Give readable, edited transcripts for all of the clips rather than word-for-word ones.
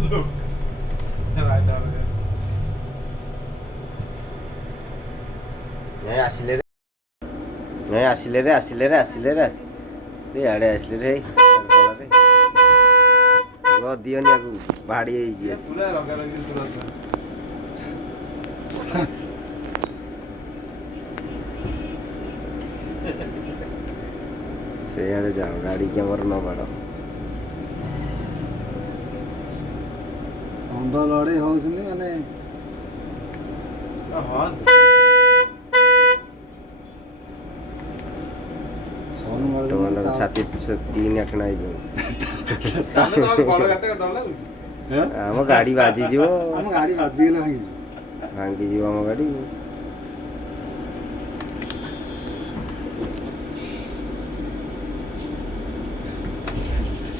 Look. I know it. ନାଇଁ ଆସିଲେ ରେ ନାଇଁ ଆସିଲେ ରେ ଆସିଲେ ରେ ଆସିଲେ ରେ ରେ ଆଡ଼େ ଆସିଲେ ରେ ଦିଅନି ଆକୁ ବାହାଡ଼ି ହେଇଛି ଆସି पूरा रंगा रंगी तुरंत ସେଇଆଡ଼େ ଯାଅ ଗାଡ଼ି କି ଆମର ନ ବାଡ଼ ଷଣ୍ଢ ଲଢ଼େଇ ହଉଛନ୍ତି ମାନେ हाँ ଟମାଟୋ ଛାତି 3 ଆଠଣା ହେଇଯିବ ताने तो बड़ गाटे डर लागुची ଆମ ଗାଡ଼ି ବାଜିଯିବ ଆମ ଗାଡ଼ି ବାଜିଗଲେ ଭାଙ୍ଗିଯିବ। ଭାଙ୍ଗିଯିବ ଆମ ଗାଡ଼ି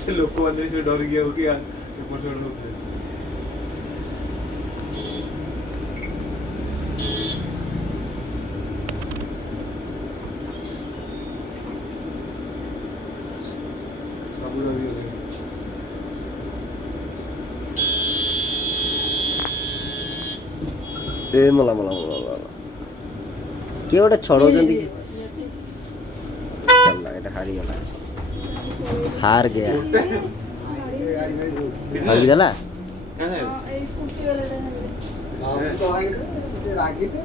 से लोक माने से डर गया हो कि ऊपर से होते सब डर गए ଏ ମଲା ମଲା ମଲା ମଲା କିଏ ଗୋଟେ ଛଡ଼ଉଛନ୍ତି କି ଚାଲିଲା ଏଇଟା ହାରିଗଲା ହାର ଗୟା ଭାଙ୍ଗିଦେଲା क्या है ରାଗିଲେ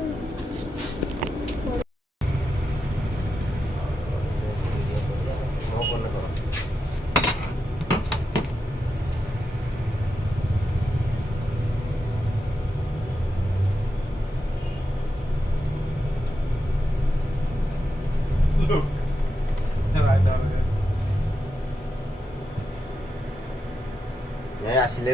Look. I know it. ନାଇଁ ଆସିଲେ